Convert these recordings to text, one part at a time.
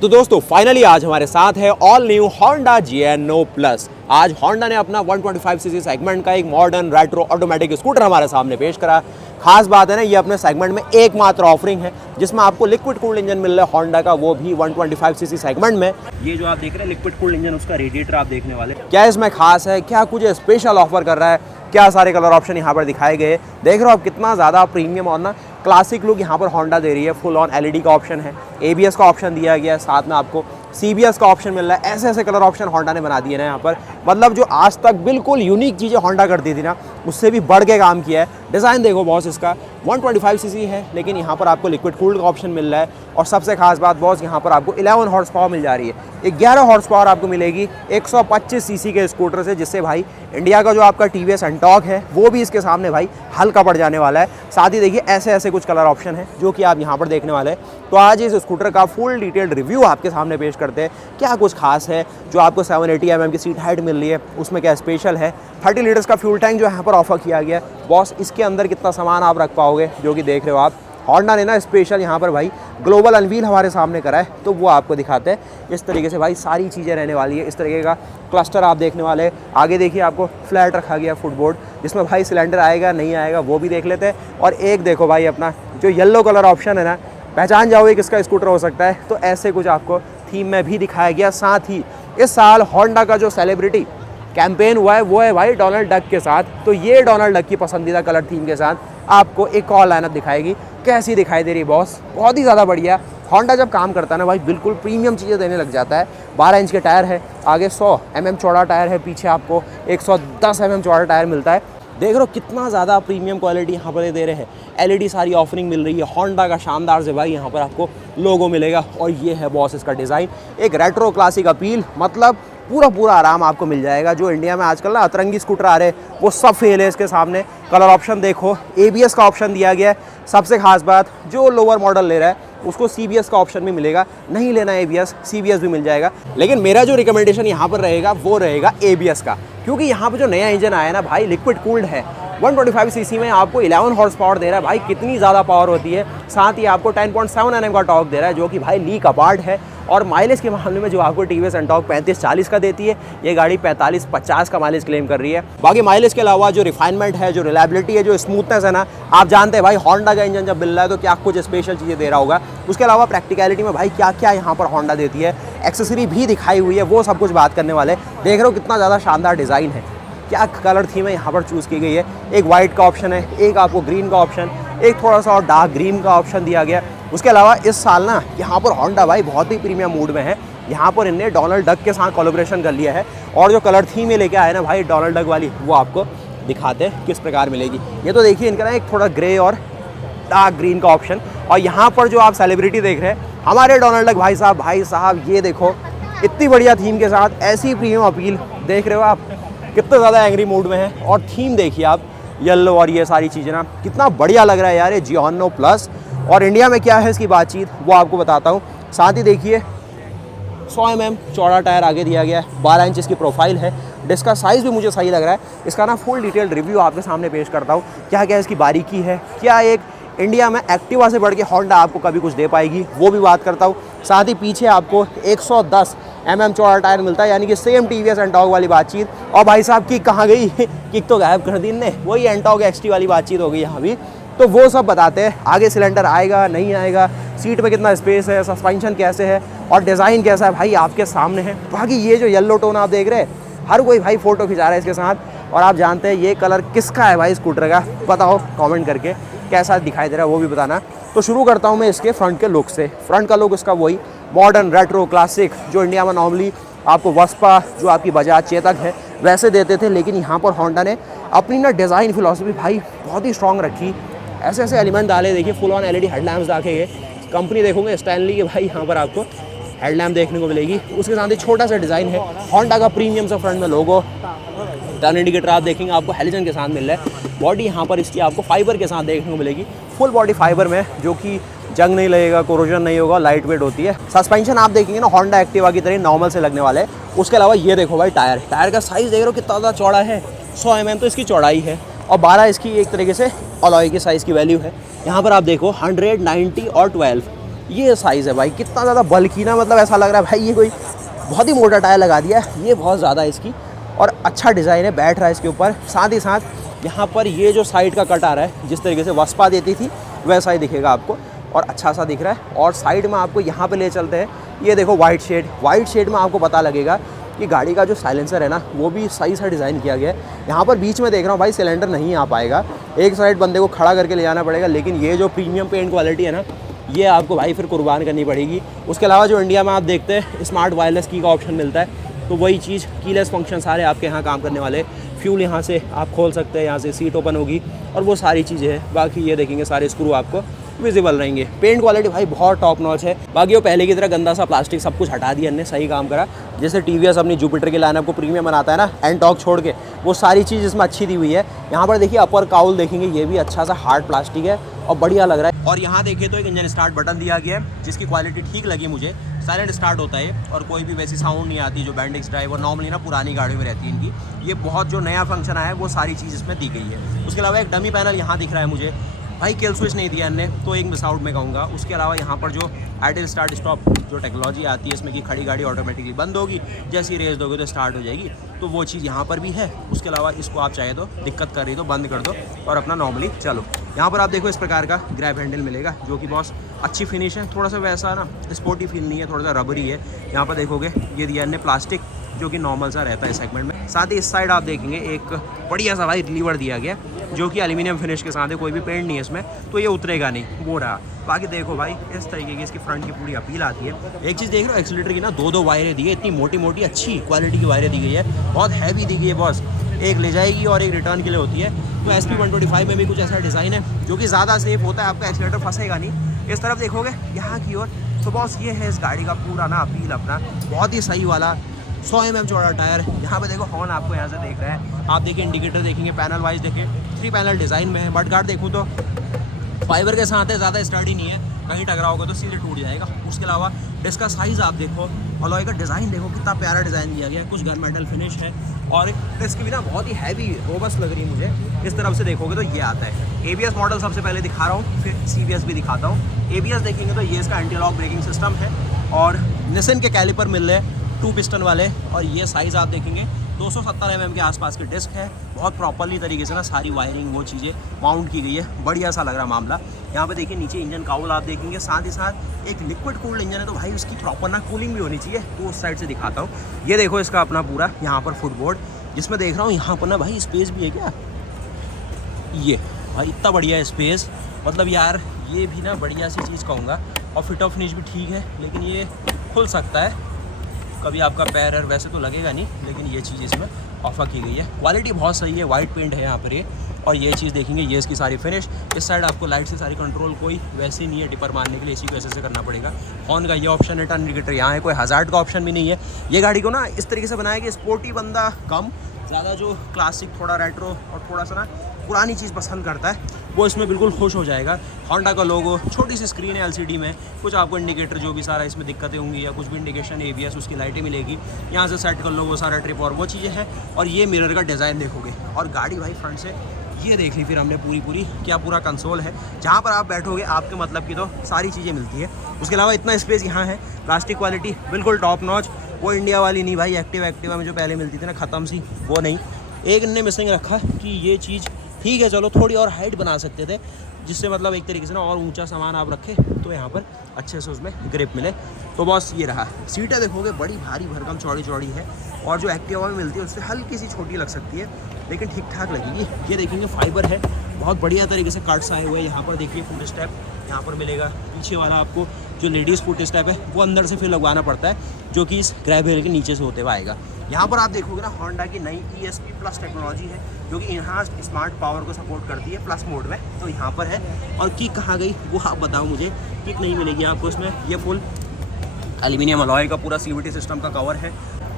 तो दोस्तों फाइनली आज हमारे साथ है all new Honda GNO plus. आज होंडा ने अपना 125cc सेगमेंट का एक मॉडर्न रेट्रो ऑटोमेटिक स्कूटर हमारे सामने पेश करा। खास बात है ना, ये अपने सेगमेंट में एकमात्र ऑफरिंग है जिसमें आपको लिक्विड कूल्ड इंजन मिल रहा है होंडा का, वो भी 125cc सेगमेंट में। ये जो आप देख रहे हैं लिक्विड कूल्ड इंजन, उसका रेडिएटर आप देखने वाले। क्या इसमें खास है, क्या कुछ स्पेशल ऑफर कर रहा है, क्या सारे कलर ऑप्शन यहाँ पर दिखाए गए। देख रहे हो आप कितना ज़्यादा प्रीमियम और ना क्लासिक लुक यहाँ पर होंडा दे रही है। फुल ऑन LED का ऑप्शन है, ABS का ऑप्शन दिया गया है, साथ में आपको CBS का ऑप्शन मिल रहा है। ऐसे ऐसे कलर ऑप्शन होंडा ने बना दिए ना यहाँ पर, मतलब जो आज तक बिल्कुल यूनिक चीज़ें होंडा करती थी ना, उससे भी बढ़ के काम किया है। डिज़ाइन देखो बॉस, इसका 125cc है लेकिन यहाँ पर आपको लिक्विड कूल्ड का ऑप्शन मिल रहा है। और सबसे खास बात बॉस, यहाँ पर आपको 11 हॉर्स पावर मिल जा रही है। 11 हॉर्स पावर आपको मिलेगी 125cc के स्कूटर से, जिससे भाई इंडिया का जो आपका TVS एंटॉर्क है वो भी इसके सामने भाई हल्का पड़ जाने वाला है। साथ ही देखिए ऐसे ऐसे कुछ कलर ऑप्शन है जो कि आप यहाँ पर देखने वाले हैं। तो आज इस स्कूटर का फुल डिटेल्ड रिव्यू आपके सामने पेश करते हैं। क्या कुछ खास है, जो आपको 780 mm की सीट हाइट मिल रही है उसमें क्या स्पेशल है, 30 लीटर्स का फ्यूल टैंक जो यहाँ पर ऑफर किया गया है बॉस, इसके अंदर कितना सामान आप रख पाओगे, जो कि देख रहे हो आप। होंडा ने ना स्पेशल यहाँ पर भाई ग्लोबल अनवील हमारे सामने करा है, तो वो आपको दिखाते हैं। इस तरीके से भाई सारी चीज़ें रहने वाली है। इस तरीके का क्लस्टर आप देखने वाले हैं। आगे देखिए आपको फ्लैट रखा गया फुटबोर्ड, जिसमें भाई सिलेंडर आएगा नहीं आएगा वो भी देख लेते हैं। और एक देखो भाई अपना जो येलो कलर ऑप्शन है ना, पहचान जाओगे किसका स्कूटर हो सकता है। तो ऐसे कुछ आपको थीम में भी दिखाया गया। साथ ही इस साल होंडा का जो सेलिब्रिटी कैंपेन हुआ है वो है भाई डोनाल्ड डक के साथ। तो ये डोनाल्ड डक की पसंदीदा कलर थीम के साथ आपको एक और लाइनअप दिखाएगी। कैसी दिखाई दे रही है बॉस, बहुत ही ज़्यादा बढ़िया। होंडा जब काम करता है ना भाई, बिल्कुल प्रीमियम चीज़ें देने लग जाता है। 12 इंच के टायर है, आगे 100 mm चौड़ा टायर है, पीछे आपको 110 mm चौड़ा टायर मिलता है। देख रहे हो कितना ज़्यादा प्रीमियम क्वालिटी यहाँ पर दे रहे हैं। LED सारी ऑफरिंग मिल रही है। होंडा का शानदार से भाई यहाँ पर आपको लोगो मिलेगा। और ये है बॉस इसका डिज़ाइन, एक रेट्रो क्लासिक अपील, मतलब पूरा आराम आपको मिल जाएगा। जो इंडिया में आजकल ना अतरंगी स्कूटर आ रहे हैं वो सब फेल है इसके सामने। कलर ऑप्शन देखो, ABS का ऑप्शन दिया गया है। सबसे खास बात, जो लोअर मॉडल ले रहा है उसको CBS का ऑप्शन भी मिलेगा, नहीं लेना ABS CBS भी मिल जाएगा। लेकिन मेरा जो रिकमेंडेशन यहाँ पर रहेगा वो रहेगा ABS का, क्योंकि यहाँ पर जो नया इंजन आया है ना भाई, लिक्विड कूल्ड है। 125cc में आपको 11 हॉर्स पावर दे रहा है भाई, कितनी ज़्यादा पावर होती है। साथ ही आपको 10.7 Nm का टॉर्क दे रहा है, जो कि भाई लीक अपार्ट है। और माइलेज के मामले में जो आपको TVS एंटॉर्क 35-40 का देती है, ये गाड़ी 45-50 का माइलेज क्लेम कर रही है। बाकी माइलेज के अलावा जो रिफाइनमेंट है, जो रिलायबिलिटी है, जो स्मूथनेस है ना, आप जानते हैं भाई होंडा का इंजन जब मिल रहा है तो क्या कुछ स्पेशल चीज़ें दे रहा होगा। उसके अलावा प्रैक्टिकलिटी में भाई क्या क्या यहाँ पर होंडा देती है, एक्सेसरी भी दिखाई हुई है, वो सब कुछ बात करने वाले। देख रहे हो कितना ज़्यादा शानदार डिज़ाइन है, क्या कलर थीम है यहाँ पर चूज़ की गई है। एक वाइट का ऑप्शन है, एक आपको ग्रीन का ऑप्शन, एक थोड़ा सा और डार्क ग्रीन का ऑप्शन दिया गया। उसके अलावा इस साल ना यहाँ पर होंडा भाई बहुत ही प्रीमियम मूड में है। यहाँ पर इनने डोनाल्ड डक के साथ कोलैबोरेशन कर लिया है। और जो कलर थीम ये लेके आए ना भाई डोनाल्ड डक वाली, वो आपको दिखाते हैं किस प्रकार मिलेगी। ये तो देखिए इनका ना एक थोड़ा ग्रे और डार्क ग्रीन का ऑप्शन। और यहाँ पर जो आप सेलिब्रिटी देख रहे हैं हमारे डोनाल्ड डक भाई साहब, ये देखो इतनी बढ़िया थीम के साथ ऐसी प्रीमियम अपील। देख रहे हो आप कितना ज़्यादा एंग्री मूड में है। और थीम देखिए आप, येलो और ये सारी चीज़ें ना, कितना बढ़िया लग रहा है यार ये GNO प्लस। और इंडिया में क्या है इसकी बातचीत वो आपको बताता हूँ। साथ ही देखिए 100 mm चौड़ा टायर आगे दिया गया है, 12 इंच इसकी प्रोफाइल है। डिस्क का साइज़ भी मुझे सही लग रहा है। इसका ना फुल डिटेल्ड रिव्यू आपके सामने पेश करता हूँ, क्या क्या इसकी बारीकी है, क्या एक इंडिया में एक्टिवा से बढ़ के होंडा आपको कभी कुछ दे पाएगी, वो भी बात करता हूँ। साथ ही पीछे आपको 110 mm चौड़ा टायर मिलता है, यानी कि सेम TVS एंटॉर्क वाली बातचीत। और भाई साहब किक कहाँ गई किक तो गायब कर दी ने, वही एंटॉर्क XT वाली बातचीत हो गई यहाँ भी। तो वो सब बताते हैं। आगे सिलेंडर आएगा नहीं आएगा, सीट में कितना स्पेस है, सस्पेंशन कैसे है और डिज़ाइन कैसा है भाई आपके सामने है। बाकी ये जो येलो टोन आप देख रहे हैं, हर कोई भाई फ़ोटो खिंचा रहा है इसके साथ। और आप जानते हैं ये कलर किसका है भाई स्कूटर का, बताओ कमेंट करके कैसा दिखाई दे रहा है वो भी बताना। तो शुरू करता हूँ मैं इसके फ्रंट के लुक से। फ्रंट का लुक इसका वही मॉडर्न रेट्रो क्लासिक, जो इंडिया में नॉर्मली आपको वस्पा, जो आपकी बजाज चेतक है, वैसे देते थे। लेकिन यहाँ पर होंडा ने अपनी ना डिज़ाइन फिलॉसफी भाई बहुत ही स्ट्रॉन्ग रखी। ऐसे ऐसे एलिमेंट डाले, देखिए फुल ऑन LED हेडलैम्प्स रखे गए। कंपनी देखोगे स्टैनली के भाई, यहाँ पर आपको हेडलैम्प देखने को मिलेगी। उसके साथ ही छोटा सा डिज़ाइन है होंडा का प्रीमियम सा फ्रंट में लोगो। टर्न इंडिकेटर आप देखेंगे आपको हेलोजन के साथ मिल रहा है। बॉडी यहाँ पर इसकी आपको फाइबर के साथ देखने को मिलेगी, फुल बॉडी फाइबर में, जो कि जंग नहीं लगेगा, कोरोजन नहीं होगा, लाइट वेट होती है। सस्पेंशन आप देखेंगे ना होंडा एक्टिवा की तरह नॉर्मल से लगने वाला है। उसके अलावा ये देखो भाई टायर का साइज़ देख रहे हो कितना ज़्यादा चौड़ा है, 100 mm तो इसकी चौड़ाई है और 12 इसकी एक तरीके से अलॉय की साइज़ की वैल्यू है। यहाँ पर आप देखो 100, 90 और 12 ये साइज़ है भाई, कितना ज़्यादा बल्कि ना, मतलब ऐसा लग रहा है भाई ये कोई बहुत ही मोटा टायर लगा दिया है, ये बहुत ज़्यादा इसकी। और अच्छा डिज़ाइन है, बैठ रहा है इसके ऊपर। साथ ही साथ यहाँ पर ये जो साइड का कट आ रहा है, जिस तरीके से वस्पा देती थी वैसा ही दिखेगा आपको, और अच्छा सा दिख रहा है। और साइड में आपको यहाँ पे ले चलते हैं, ये देखो वाइट शेड में आपको पता लगेगा कि गाड़ी का जो साइलेंसर है ना वो भी सही सा डिज़ाइन किया गया है। यहाँ पर बीच में देख रहा हूँ भाई सिलेंडर नहीं आ पाएगा, एक साइड बंदे को खड़ा करके ले जाना पड़ेगा, लेकिन ये जो प्रीमियम पेंट क्वालिटी है ना ये आपको भाई फिर कुर्बान करनी पड़ेगी। उसके अलावा जो इंडिया में आप देखते हैं स्मार्ट वायरलेस की का ऑप्शन मिलता है, तो वही चीज़, कीलेस फंक्शन सारे आपके यहाँ काम करने वाले। फ्यूल यहाँ से आप खोल सकते हैं, यहाँ से सीट ओपन होगी और वो सारी चीज़ें हैं। बाकी ये देखेंगे सारे स्क्रू आपको विजिबल रहेंगे। पेंट क्वालिटी भाई बहुत टॉप नॉच है। बाकी वो पहले की तरह गंदा सा प्लास्टिक सब कुछ हटा दिया, हमने सही काम करा। जैसे टीवीएस अपनी जुपिटर की लाइनअप को प्रीमियम बनाता है ना एंटॉक छोड़ के, वो सारी चीज़ इसमें अच्छी दी हुई है। यहाँ पर देखिए अपर काउल देखेंगे, ये भी अच्छा सा हार्ड प्लास्टिक है और बढ़िया लग रहा है। और यहाँ देखिए तो एक इंजन स्टार्ट बटन दिया गया है जिसकी क्वालिटी ठीक लगी मुझे, साइलेंट स्टार्ट होता है और कोई भी वैसी साउंड नहीं आती जो बैंडिक्स ड्राइव और नॉर्मली ना पुरानी गाड़ियों में रहती है इनकी। ये बहुत जो नया फंक्शन आया है वो सारी चीज़ इसमें दी गई है। उसके अलावा एक डमी पैनल यहाँ दिख रहा है मुझे भाई, किल स्विच नहीं दिया इनने तो एक मिस आउट में कहूँगा। उसके अलावा यहाँ पर जो आइडल स्टार्ट स्टॉप जो टेक्नोलॉजी आती है इसमें कि खड़ी गाड़ी ऑटोमेटिकली बंद होगी, जैसे ही रेस दोगे तो स्टार्ट हो जाएगी, तो वो चीज़ यहाँ पर भी है। उसके अलावा इसको आप चाहे तो दिक्कत कर रही तो बंद कर दो और अपना नॉर्मली चलो। यहाँ पर आप देखो इस प्रकार का ग्रैब हैंडल मिलेगा जो कि बहुत अच्छी फिनिश है, थोड़ा सा वैसा ना स्पोर्टी फील नहीं है, थोड़ा सा रबरी है। यहाँ पर देखोगे ये दिया इन्हें प्लास्टिक जो कि नॉर्मल सा रहता है सेगमेंट में। साथ ही इस साइड आप देखेंगे एक बढ़िया सा भाई लीवर दिया गया जो कि एल्यूमिनियम फिनिश के साथ है, कोई भी पेंट नहीं है इसमें, तो ये उतरेगा नहीं, वो रहा। बाकी देखो भाई इस तरीके की इसकी फ्रंट की पूरी अपील आती है। एक चीज़ देख रहे हो एक्सीलेटर की ना दो वायरें दी है, इतनी मोटी मोटी अच्छी क्वालिटी की वायरें दी गई है, बहुत हैवी दी गई है बॉस, एक ले जाएगी और एक रिटर्न के लिए होती है। तो SP 125 में भी कुछ ऐसा डिज़ाइन है जो कि ज़्यादा सेफ होता है, आपका एक्सीलेटर फंसेगा नहीं। इस तरफ देखोगे यहाँ की ओर, तो बॉस ये है इस गाड़ी का पूरा ना अपील अपना, बहुत ही सही वाला 100 mm चौड़ा टायर। यहाँ पे देखो हॉर्न आपको यहाँ से देख रहा है, आप देखिए इंडिकेटर देखेंगे, पैनल वाइज देखिए 3 पैनल डिज़ाइन में है। बट गार्ड देखूँ तो फाइबर के साथ है, ज़्यादा स्टर्डी नहीं है, कहीं टकराओगे तो सीधे टूट जाएगा। उसके अलावा इसका साइज़ आप देखो, अलॉय का डिज़ाइन देखो कितना प्यारा डिज़ाइन दिया गया है, कुछ गन मेटल फिनिश है और इसकी भी ना बहुत ही हैवी रोबस्ट लग रही है मुझे। इस तरफ से देखोगे तो ये आता है। ABS मॉडल सबसे पहले दिखा रहा हूँ, फिर CBS भी दिखाता हूँ। ABS देखेंगे तो ये इसका एंटी लॉक ब्रेकिंग सिस्टम है और निसन के कैलिपर मिल रहे हैं 2 पिस्टन वाले, और ये साइज़ आप देखेंगे 270 mm के आसपास की डिस्क है। बहुत प्रॉपरली तरीके से ना सारी वायरिंग वो चीज़ें माउंट की गई है, बढ़िया सा लग रहा मामला। यहाँ पे देखिए नीचे इंजन काउल आप देखेंगे, साथ ही साथ एक लिक्विड कूल्ड इंजन है, तो भाई उसकी प्रॉपर ना कूलिंग भी होनी चाहिए, तो उस साइड से दिखाता हूँ। ये देखो इसका अपना पूरा यहाँ पर फुटबोर्ड, जिसमें देख रहा हूँ यहाँ पर ना भाई स्पेस भी है क्या, ये भाई इतना बढ़िया स्पेस, मतलब यार ये भी ना बढ़िया सी चीज़ कहूँगा। और फिट ऑफ फिनिश भी ठीक है, लेकिन ये खुल सकता है कभी आपका पैर है, वैसे तो लगेगा नहीं, लेकिन ये चीज़ इसमें ऑफर की गई है। क्वालिटी बहुत सही है, वाइट पेंट है यहाँ पर ये। और ये चीज़ देखेंगे, ये इसकी सारी फिनिश। इस साइड आपको लाइट से सारी कंट्रोल कोई वैसे नहीं है, टिपर मारने के लिए इसी को ऐसे करना पड़ेगा। हॉर्न का ये ऑप्शन है, टर्न इंडिकेटर यहाँ है, कोई हज़ार्ड का ऑप्शन भी नहीं है। ये गाड़ी को ना इस तरीके से बनाया कि स्पोर्टी बंदा कम, ज़्यादा जो क्लासिक थोड़ा रेट्रो और थोड़ा सा ना पुरानी चीज़ पसंद करता है वो इसमें बिल्कुल खुश हो जाएगा। होंडा का लोगो, छोटी सी स्क्रीन है LCD में, कुछ आपको इंडिकेटर जो भी सारा इसमें दिक्कतें होंगी या कुछ भी इंडिकेशन ABS उसकी लाइटें मिलेगी, यहाँ से सेट कर लो वो सारा ट्रिप और वो चीज़ें हैं। और ये मिरर का डिज़ाइन देखोगे, और गाड़ी भाई फ्रंट से ये देख ली फिर हमने पूरी क्या पूरा कंसोल है, जहाँ पर आप बैठोगे आपके मतलब की तो सारी चीज़ें मिलती है। उसके अलावा इतना स्पेस यहाँ है, प्लास्टिक क्वालिटी बिल्कुल टॉप नॉच, वो इंडिया वाली नहीं भाई, एक्टिवा में जो पहले मिलती थी ना ख़त्म सी, वो नहीं। एक इनने मिसिंग रखा कि ये चीज़ ठीक है, चलो थोड़ी और हाइट बना सकते थे, जिससे मतलब एक तरीके से ना और ऊंचा सामान आप रखें तो यहाँ पर अच्छे से उसमें ग्रिप मिले। तो बस ये रहा। सीटें देखोगे बड़ी भारी भरकम चौड़ी है, और जो एक्टिवा में मिलती है उससे हल्की सी छोटी लग सकती है, लेकिन ठीक ठाक लगेगी। ये देखेंगे फाइबर है, बहुत बढ़िया तरीके से कट्स आए हुए हैं। यहाँ पर देखिए फुट स्टेप यहाँ पर मिलेगा, पीछे वाला आपको जो लेडीज़ फुट स्टेप है वो अंदर से फिर लगवाना पड़ता है, जो कि इस ग्रैब रेल के नीचे से होते हुए आएगा। यहाँ पर आप देखोगे ना होंडा की नई ESP प्लस टेक्नोलॉजी है, जो कि इनहांस्ड स्मार्ट पावर को सपोर्ट करती है प्लस मोड में, तो यहाँ पर है। और किक कहाँ गई वो आप बताओ मुझे, किक नहीं मिलेगी आपको इसमें। ये फुल एल्यूमिनियम अलॉय का पूरा CVT सिस्टम का कवर है,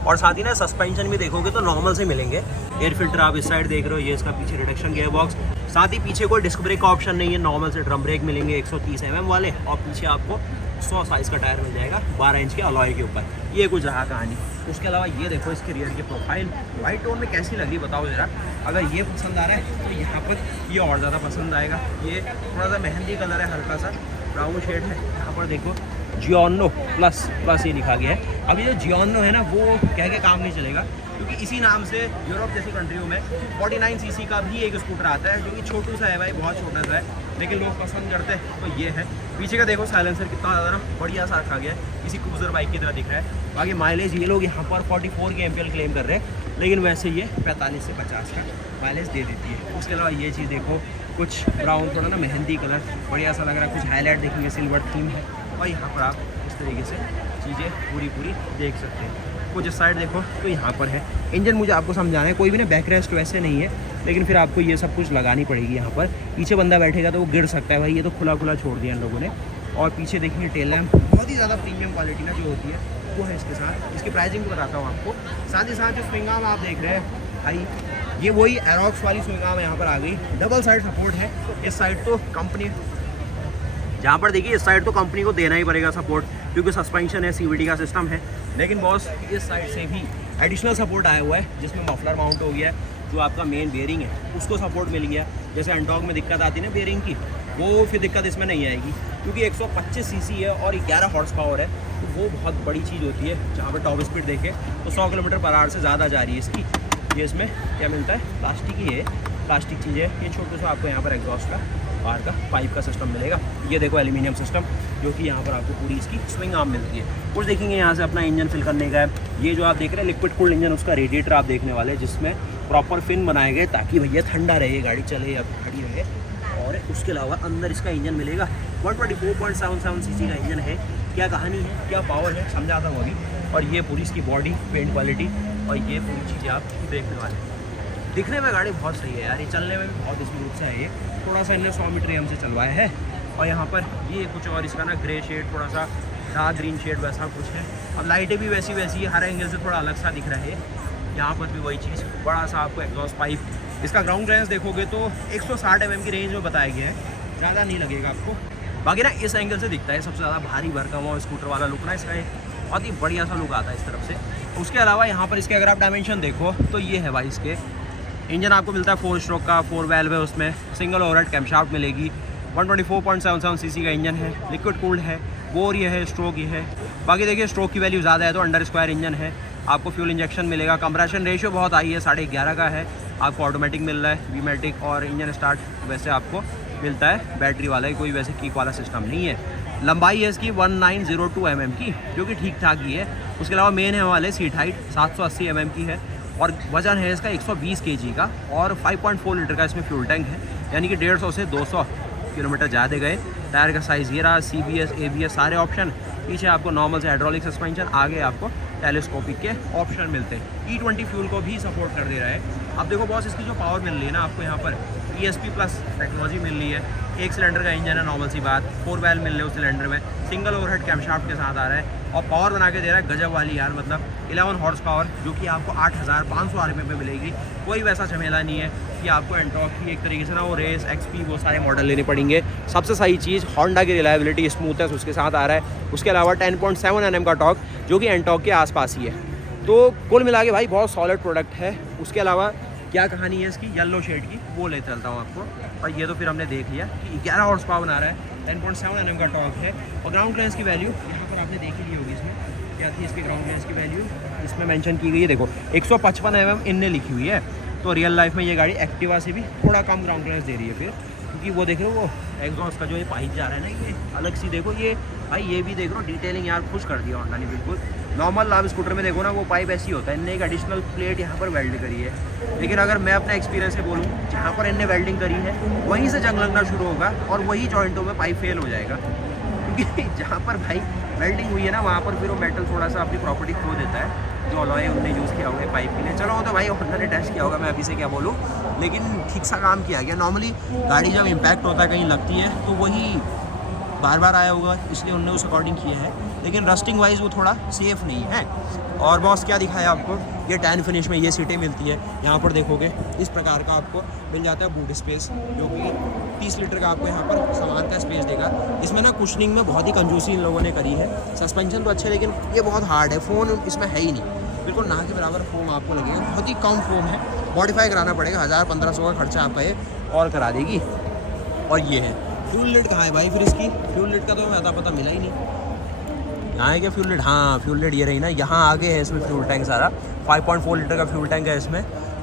और साथ ही ना सस्पेंशन भी देखोगे तो नॉर्मल से मिलेंगे। एयर फिल्टर आप इस साइड देख रहे हो, ये इसका पीछे रिडक्शन गियर बॉक्स, साथ ही पीछे कोई डिस्क ब्रेक का ऑप्शन नहीं है, नॉर्मल से ड्रम ब्रेक मिलेंगे 130 mm वाले, और पीछे आपको 100 साइज़ का टायर मिल जाएगा 12 इंच के अलॉय के ऊपर। ये कुछ रहा कहानी। उसके अलावा ये देखो इसके रियर की प्रोफाइल वाइट टोन में कैसी लगी बताओ ज़रा। अगर ये पसंद आ रहा है तो यहाँ पर ये और ज़्यादा पसंद आएगा। ये थोड़ा सा मेहंदी कलर है हल्का सा, ब्राउन शेड है। यहाँ पर देखो जियोनो प्लस ये लिखा गया है। अब ये जो जियोनो है ना वो कह के काम नहीं चलेगा, क्योंकि इसी नाम से यूरोप जैसी कंट्रियों में 49 सीसी का भी एक स्कूटर आता है जो कि छोटू सा है भाई, बहुत छोटा सा है, लेकिन लोग पसंद करते हैं। तो ये है। पीछे का देखो साइलेंसर कितना ज़्यादा ना बढ़िया सा रखा गया है, किसी क्रूजर बाइक की तरह दिख रहा है। बाकी माइलेज ये लोग यहाँ पर 44 के एम्पियर क्लेम कर रहे हैं, लेकिन वैसे ये 45 से 50 का माइलेज दे देती है। उसके अलावा ये चीज़ देखो, कुछ ब्राउन थोड़ा ना मेहंदी कलर बढ़िया सा लग रहा है, कुछ हाईलाइट देखेंगे सिल्वर थीम है, और यहाँ पर आप इस तरीके से चीज़ें पूरी देख सकते हैं। कुछ इस साइड देखो तो यहाँ पर है। इंजन मुझे आपको समझाना है, कोई भी ना बैक रेस्ट वैसे नहीं है, लेकिन फिर आपको ये सब कुछ लगानी पड़ेगी। यहाँ पर पीछे बंदा बैठेगा तो वो गिर सकता है भाई, ये तो खुला छोड़ दिया इन लोगों ने। और पीछे देखिए टेल लैम्प, बहुत ही ज़्यादा प्रीमियम क्वालिटी ना जो होती है वो है इसके साथ। इसकी प्राइसिंग भी बताता हूँ आपको। साथ ही साथ जो स्विंग आर्म आप देख रहे हैं भाई, ये वही एरोक्स वाली स्विंग आर्म यहाँ पर आ गई। डबल साइड सपोर्ट है। इस साइड तो कंपनी, जहाँ पर देखिए इस साइड तो कंपनी को देना ही पड़ेगा सपोर्ट, क्योंकि सस्पेंशन है, CVT का सिस्टम है। लेकिन बॉस इस साइड से भी एडिशनल सपोर्ट आया हुआ है, जिसमें मफलर माउंट हो गया है। जो आपका मेन बेयरिंग है उसको सपोर्ट मिल गया। जैसे एंटॉर्क में दिक्कत आती है ना बेयरिंग की, वो फिर दिक्कत इसमें नहीं आएगी, क्योंकि 125 सीसी है और 11 हॉर्स पावर है, तो वो बहुत बड़ी चीज़ होती है। जहाँ पर टॉप स्पीड देखें तो 100 किलोमीटर पर आवर से ज़्यादा जा रही है इसकी। ये इसमें क्या मिलता है, प्लास्टिक ही है, प्लास्टिक चीज़ है। ये छोटे सा आपको यहाँ पर एग्जॉस्ट का बाहर का पाइप का सिस्टम मिलेगा। ये देखो एल्यूमिनियम सिस्टम, जो कि यहाँ पर आपको पूरी इसकी स्विंग आर्म मिलती है। कुछ देखेंगे यहाँ से अपना इंजन फिल करने का है। ये जो आप देख रहे हैं लिक्विड कूल्ड इंजन, उसका रेडिएटर आप देखने वाले हैं, जिसमें प्रॉपर फिन बनाए गए ताकि भैया ठंडा रहे, गाड़ी चले या खड़ी रहे। और उसके अलावा अंदर इसका इंजन मिलेगा 124.77 सीसी का इंजन है। क्या कहानी है, क्या पावर है, समझाता हूँ अभी। और ये पूरी इसकी बॉडी पेंट क्वालिटी और ये पूरी चीज़ें आप देखने वाले हैं। दिखने में गाड़ी बहुत सही है यार, ये चलने में भी बहुत स्मूथ से है। ये थोड़ा सा इन्हें 100 मीटर हमसे चलवाया है। और यहाँ पर ये कुछ और इसका ना ग्रे शेड, थोड़ा सा डार्क ग्रीन शेड वैसा कुछ है। अब लाइटें भी वैसी है, हर एंगल से थोड़ा अलग सा दिख रहा है। यहाँ पर भी वही चीज़, बड़ा सा आपको एग्जॉस्ट पाइप। इसका ग्राउंड क्लियरेंस देखोगे तो 160 mm की रेंज में बताया गया है, ज़्यादा नहीं लगेगा आपको। बाकी ना इस एंगल से दिखता है सबसे ज़्यादा भारी भरकम और स्कूटर वाला लुक ना इसका, बहुत ही बढ़िया सा लुक आता है इस तरफ से। उसके अलावा यहाँ पर इसके अगर आप डायमेंशन देखो तो ये है भाई, इसके इंजन आपको मिलता है 4 स्ट्रोक का, 4 वाल्व है उसमें, सिंगल ओवरहेड कैमशाफ्ट मिलेगी। 124.77 सीसी का इंजन है, लिक्विड कूल्ड है, बोर ये है, स्ट्रोक ये है। बाकी देखिए स्ट्रोक की वैल्यू ज़्यादा है तो अंडर स्क्वायर इंजन है। आपको फ्यूल इंजेक्शन मिलेगा, कंप्रेशन रेशियो बहुत हाई है, 11.5 का है। आपको ऑटोमेटिक मिल रहा है, वीमेटिक, और इंजन स्टार्ट वैसे आपको मिलता है बैटरी वाला, कोई वैसे किक वाला सिस्टम नहीं है। लंबाई है इसकी 1902 mm की, जो कि ठीक ठाक ही है। उसके अलावा मेन है वाले सीट हाइट 780 mm की है, और वजन है इसका 120 kg का, और 5.4 लीटर का इसमें फ्यूल टैंक है, यानी कि 150 से 200 किलोमीटर ज़्यादा गए। टायर का साइज़ ये रहा, CBS ABS सारे ऑप्शन। पीछे आपको नॉर्मल से हाइड्रोलिक सस्पेंशन, आगे आपको टेलीस्कोपिक के ऑप्शन मिलते हैं। E20 फ्यूल को भी सपोर्ट कर दे रहा है। अब देखो बॉस, इसकी जो पावर मिल रही है ना आपको, यहाँ पर ESP प्लस टेक्नोलॉजी मिल रही है। 1 सिलेंडर का इंजन है, नॉर्मल सी बात, 4 वाल्व मिल रहे हैं उस सिलेंडर में, सिंगल ओवरहेड कैमशाफ्ट के साथ आ रहा है, और पावर बना के दे रहा है गजब वाली यार, मतलब 11 हॉर्स पावर, जो कि आपको 8500 RPM में मिलेगी। कोई वैसा झमेला नहीं है कि आपको एंटॉर्क की एक तरीके से ना वो रेस XP वो सारे मॉडल लेने पड़ेंगे। सबसे सही चीज़ होंडा की रिलायबिलिटी, स्मूथनेस उसके साथ आ रहा है। उसके अलावा 10.7 Nm का टॉर्क, जो कि एंटॉर्क के आसपास ही है। तो कुल मिला के भाई बहुत सॉलिड प्रोडक्ट है। उसके अलावा क्या कहानी है इसकी येलो शेड की, वो ले चलता हूँ आपको। और ये तो फिर हमने देख लिया कि 11 हॉर्स पावर बना रहा है, 10.7 Nm का टॉर्क है। और ग्राउंड क्लियरेंस की वैल्यू यहाँ पर आपने देख ही ली होगी, इसमें क्या थी इसकी ग्राउंड क्लियरेंस की वैल्यू, इसमें मेंशन की गई है। देखो 155 mm इनने लिखी हुई है। तो रियल लाइफ में ये गाड़ी एक्टिवा से भी थोड़ा कम ग्राउंड क्लियरेंस दे रही है फिर, क्योंकि वो देख रहे हो वो एग्जॉस्ट का जो ये पाइप जा रहा है ना, ये अलग सी देखो, ये भाई ये भी देख लो डिटेलिंग यार, खुश कर दिया होंडा ने बिल्कुल। नॉर्मल लाभ स्कूटर में देखो ना वो पाइप ऐसी होता है, इनने एक एडिशनल प्लेट यहाँ पर वेल्ड करी है। लेकिन अगर मैं अपना एक्सपीरियंस से बोलूँ, जहाँ पर इनने वेल्डिंग करी है वहीं से जंग लगना शुरू होगा और वही जॉइंटों में पाइप फेल हो जाएगा, क्योंकि जहाँ पर भाई वेल्डिंग हुई है ना वहाँ पर फिर वो मेटल थोड़ा सा अपनी प्रॉपर्टी खो देता है, जो अलॉय उनने यूज़ किया होगा पाइप के लिए। चलो वो तो भाई होंडा ने टेस्ट किया होगा, मैं अभी से क्या बोलूँ, लेकिन ठीक सा काम किया गया। नॉर्मली गाड़ी जब इम्पैक्ट होता है कहीं लगती है तो वही बार बार आया होगा, इसलिए उनने उस अकॉर्डिंग किया है। लेकिन रस्टिंग वाइज वो थोड़ा सेफ़ नहीं है। और बॉस क्या दिखाया आपको, ये टैन फिनिश में ये सीटें मिलती है। यहाँ पर देखोगे इस प्रकार का आपको मिल जाता है बूट स्पेस, जो कि 30 लीटर का आपको यहाँ पर सामान का स्पेस देगा। इसमें ना कुशनिंग में बहुत ही कंजूसी इन लोगों ने करी है। सस्पेंशन तो अच्छे, लेकिन ये बहुत हार्ड है, फ़ोन इसमें है ही नहीं, बिल्कुल ना के बराबर फोम आपको लगेगा, बहुत ही कम फोम है। मॉडिफाई कराना पड़ेगा, 1000-1500 का खर्चा आपका ये और करा देगी। और ये है फ्यूल लिड कहाँ है भाई फिर इसकी? फ्यूल लिड का तो हमें अता पता मिला ही नहीं। यहाँ है क्या फ्यूल लिड? हाँ फ्यूल लिड ये रही ना, यहाँ आगे है इसमें फ्यूल टैंक सारा। 5.4 लीटर का फ्यूल टैंक है इसमें,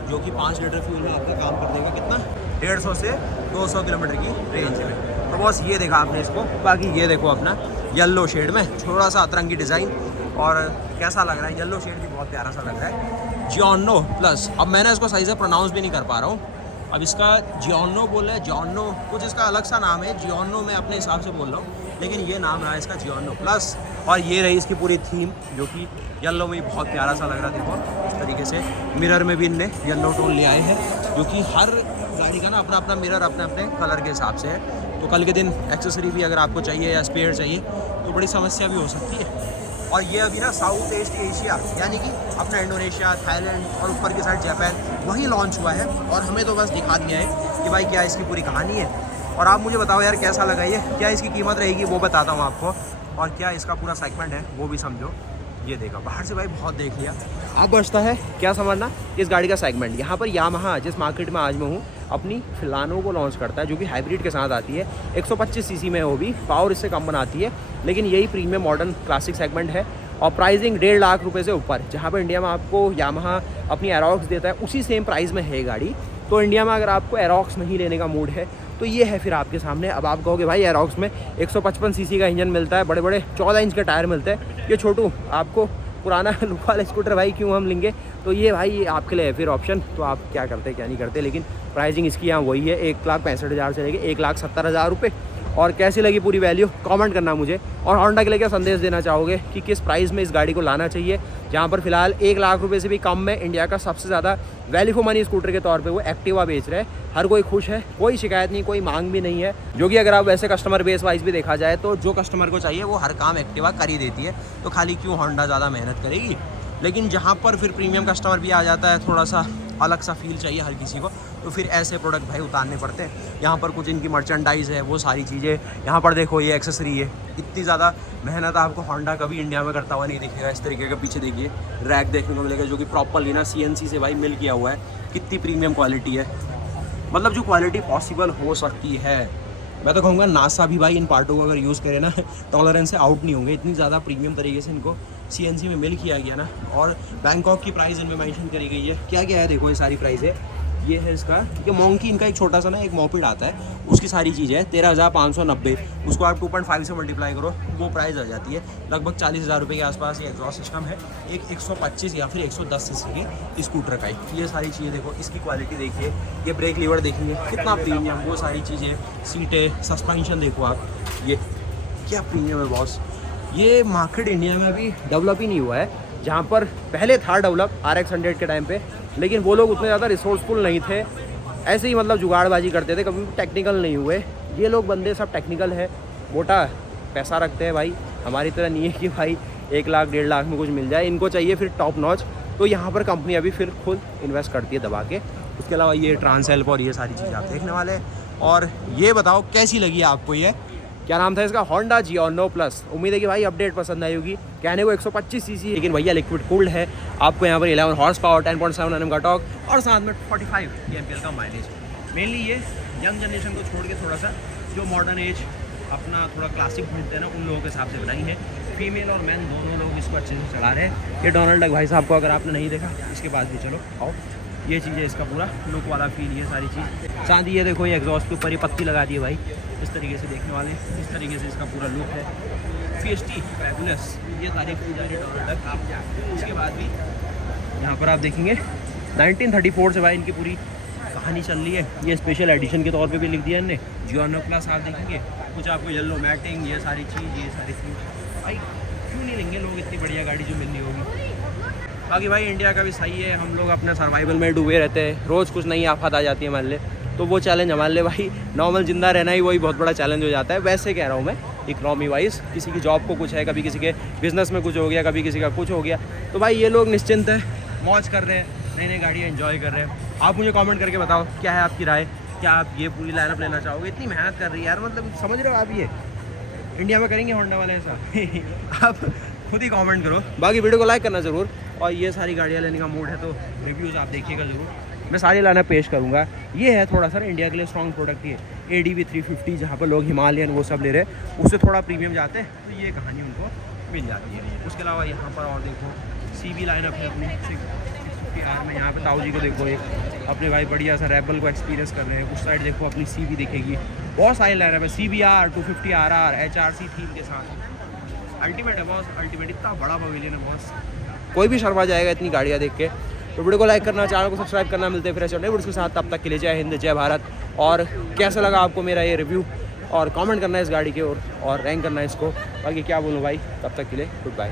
जो कि 5 लीटर फ्यूल में आपका काम कर देगा कितना? 150 से 200 किलोमीटर की रेंज में। तो बस ये देखा आपने इसको। बाकी ये देखो अपना येलो शेड में थोड़ा सा अतरंगी डिज़ाइन, और कैसा लग रहा है? येलो शेड भी बहुत प्यारा सा लग रहा है। जियोनो प्लस, अब मैंने इसको सही से प्रोनाउंस भी नहीं कर पा रहा हूँ। अब इसका जियोनो बोल रहे हैं, जियोनो कुछ इसका अलग सा नाम है। जियोनो मैं अपने हिसाब से बोल रहा हूँ, लेकिन ये नाम रहा है इसका जियोनो प्लस। और ये रही इसकी पूरी थीम, जो कि येलो में बहुत प्यारा सा लग रहा है। देखो इस तरीके से मिरर में भी इनने येलो टोन ले आए हैं, जो कि हर गाड़ी का ना अपना अपना मिरर अपने अपने कलर के हिसाब से है। तो कल के दिन एक्सेसरी भी अगर आपको चाहिए या स्पेयर चाहिए तो बड़ी समस्या भी हो सकती है। और ये अभी ना साउथ ईस्ट एशिया यानी कि अपना इंडोनेशिया, थाईलैंड और ऊपर की साइड जापान वहीं लॉन्च हुआ है, और हमें तो बस दिखा दिया है कि भाई क्या इसकी पूरी कहानी है। और आप मुझे बताओ यार कैसा लगा ये, क्या इसकी कीमत रहेगी वो बताता हूँ आपको, और क्या इसका पूरा सेगमेंट है वो भी समझो। ये देखा बाहर से भाई बहुत देख लिया, अब बचता है क्या समझना इस गाड़ी का सेगमेंट। यहाँ पर यामाहा जिस मार्केट में आज मैं हूँ अपनी फिलानो को लॉन्च करता है, जो कि हाइब्रिड के साथ आती है। 125 सीसी में वो भी, पावर इससे कम बनाती है, लेकिन यही प्रीमियम मॉडर्न क्लासिक सेगमेंट है। और प्राइसिंग 1.5 लाख रुपये से ऊपर, जहाँ पर इंडिया में आपको यामाहा अपनी एरोक्स देता है उसी सेम प्राइस में है गाड़ी। तो इंडिया में अगर आपको एरोक्स नहीं लेने का मूड है तो ये है फिर आपके सामने। अब आप कहोगे भाई एरोक्स में 155 सीसी का इंजन मिलता है, बड़े बड़े 14 इंच के टायर मिलते हैं, ये छोटू आपको पुराना लुक वाला स्कूटर भाई क्यों हम लेंगे? तो ये भाई ये आपके लिए है फिर ऑप्शन। तो आप क्या करते क्या नहीं करते, लेकिन प्राइसिंग इसकी यहाँ वही है, 1,65,000 से लेके 1,70,000 रुपये। और कैसी लगी पूरी वैल्यू कमेंट करना मुझे। और होंडा के लिए क्या संदेश देना चाहोगे कि किस प्राइस में इस गाड़ी को लाना चाहिए, जहाँ पर फिलहाल 1 लाख रुपए से भी कम में इंडिया का सबसे ज़्यादा वैल्यू फॉर मनी स्कूटर के तौर पे वो एक्टिवा बेच रहे हैं। हर कोई खुश है, कोई शिकायत नहीं, कोई मांग भी नहीं है। जो कि अगर आप वैसे कस्टमर बेस वाइज भी देखा जाए तो जो कस्टमर को चाहिए वो हर काम एक्टिवा कर ही देती है, तो खाली क्यों होंडा ज़्यादा मेहनत करेगी। लेकिन जहाँ पर फिर प्रीमियम कस्टमर भी आ जाता है, थोड़ा सा अलग सा फील चाहिए हर किसी को, तो फिर ऐसे प्रोडक्ट भाई उतारने पड़ते हैं। यहाँ पर कुछ इनकी मर्चेंडाइज़ है, वो सारी चीज़ें यहाँ पर देखो, ये एक्सेसरी है। इतनी ज़्यादा मेहनत आपको होंडा कभी इंडिया में करता हुआ नहीं दिखेगा। इस तरीके का पीछे देखिए रैक देखने को मिलेगा, जो कि प्रॉपरली ना CNC से भाई मिल किया हुआ है। कितनी प्रीमियम क्वालिटी है, मतलब जो क्वालिटी पॉसिबल हो सकती है। मैं तो कहूँगा नासा भी भाई इन पार्टों को अगर यूज़ करे ना टॉलरेंस से आउट नहीं होंगे, इतनी ज़्यादा प्रीमियम तरीके से इनको CNC में मिल किया गया ना। और बैंकॉक की प्राइस इनमें मेंशन करी गई है। क्या क्या है देखो, ये सारी प्राइस है। ये है इसका, ये मोंकी इनका एक छोटा सा ना एक मोपेड आता है, उसकी सारी चीज़ें है 13,590। उसको आप 2.5 से मल्टीप्लाई करो, वो प्राइस आ जाती है लगभग 40,000 रुपये के आसपास। ये एग्जॉस्ट सिस्टम है, एक 125 या फिर 110 सीसी की स्कूटर का ही। ये सारी चीज़ें देखो, इसकी क्वालिटी देखिए, ये ब्रेक लीवर देखिए कितना प्रीमियम, वो सारी चीज़ें, सीटें, सस्पेंशन देखो आप, ये क्या प्रीमियम है बॉस। ये मार्केट इंडिया में अभी डेवलप ही नहीं हुआ है, जहाँ पर पहले था डेवलप RX 100 के टाइम पे, लेकिन वो लोग उतने ज़्यादा रिसोर्सफुल नहीं थे, ऐसे ही मतलब जुगाड़बाजी करते थे, कभी टेक्निकल नहीं हुए। ये लोग बंदे सब टेक्निकल है, मोटा पैसा रखते हैं भाई, हमारी तरह नहीं है कि भाई 1 लाख 1.5 लाख में कुछ मिल जाए। इनको चाहिए फिर टॉप नॉच, तो यहाँ पर कंपनी अभी फिर खुद इन्वेस्ट करती है दबा के। उसके अलावा ये ट्रांसहेल्प और ये सारी चीज़ें आप देखने वाले हैं। और ये बताओ कैसी लगी आपको, ये क्या नाम था इसका, होंडा जियोनो प्लस। उम्मीद है कि भाई अपडेट पसंद आई होगी। कहने को 125 सीसी, लेकिन भैया लिक्विड कूल्ड है। आपको यहाँ पर 11 हॉर्स पावर, 10.7 Nm का टॉर्क और साथ में 45 kmpl का माइलेज। मेनली ये यंग जनरेशन को छोड़ के थोड़ा सा जो मॉडर्न एज अपना थोड़ा क्लासिक ढूंढते हैं ना, उन लोगों के हिसाब से बनाई है। फीमेल और मैन दोनों लोग इसको अच्छे से चला रहे हैं। ये डोनाल्ड डक भाई साहब को अगर आपने नहीं देखा इसके बाद भी चलो आओ, ये चीज़ है इसका पूरा लुक वाला फील, ये सारी चीज़। साथ ही ये देखो, ये एग्जॉस्ट के ऊपर ये पत्ती लगा दी है भाई, इस तरीके से देखने वाले, इस तरीके से इसका पूरा लुक है। फेस्टी फैबुलस, ये तारीफ की जा रही है डोनाल्ड डक। उसके बाद भी यहाँ पर आप देखेंगे 1934 से भाई इनकी पूरी कहानी चल रही है। ये स्पेशल एडिशन के तौर पे भी लिख दिया इनने, जियोनो प्लस। आप देखेंगे कुछ आपको येलो मैटिंग, ये सारी चीज़, ये सारी चीज़ भाई क्यों नहीं लेंगे लोग, इतनी बढ़िया गाड़ी जो मिलनी होगी। बाकी भाई इंडिया का भी सही है, हम लोग अपने सर्वाइवल में डूबे रहते हैं, रोज़ कुछ नई आफत आ जाती है हमारे लिए, तो वो चैलेंज हमारे लिए भाई नॉर्मल जिंदा रहना ही वही बहुत बड़ा चैलेंज हो जाता है। वैसे कह रहा हूँ मैं इकनॉमी वाइज, किसी की जॉब को कुछ है, कभी किसी के बिजनेस में कुछ हो गया, कभी किसी का कुछ हो गया, तो भाई ये लोग निश्चिंत है, मौज कर रहे हैं, नई नई गाड़ियाँ एंजॉय कर रहे हैं। आप मुझे कमेंट करके बताओ क्या है आपकी राय, क्या आप ये पूरी लाइनअप लेना चाहोगे? इतनी मेहनत कर रही है यार, मतलब समझ रहे हो आप, ये इंडिया में करेंगे होंडा वाले ऐसा आप खुद ही कमेंट करो। बाकी वीडियो को लाइक करना ज़रूर, और ये सारी गाड़ियाँ लेने का मूड है तो रिव्यूज़ आप देखिएगा ज़रूर, मैं सारी लाइनअप पेश करूँगा। ये है थोड़ा सा इंडिया के लिए स्ट्रॉन्ग प्रोडक्ट, ये ADV 350 जहाँ पर लोग हिमालयन वो सब ले रहे हैं, उससे थोड़ा प्रीमियम जाते हैं, तो ये कहानी उनको मिल जाती है। उसके अलावा यहाँ पर और देखो CB लाइनअप है अपनी 650R में। यहाँ पे ताऊ जी को देखो, एक अपने भाई बढ़िया सा रेबल को एक्सपीरियंस कर रहे हैं। उस साइड देखो अपनी CB दिखेगी, बहुत सारी लाइनअप है, CBR 250RR HRC थीम के साथ। अल्टीमेट है, बहुत अल्टीमेट, इतना बड़ा पवेलियन है, बहुत कोई भी शर्मा जाएगा इतनी गाड़ियाँ देख के। तो वीडियो को लाइक करना, चैनल को सब्सक्राइब करना। मिलते हैं फिर ऐसे नए वीडियोस के साथ, तब तक के लिए जय हिंद जय भारत। और कैसा लगा आपको मेरा ये रिव्यू, और कमेंट करना है इस गाड़ी के, और रैंक करना है इसको। बाकी क्या बोलूँ भाई, तब तक के लिए गुड बाय।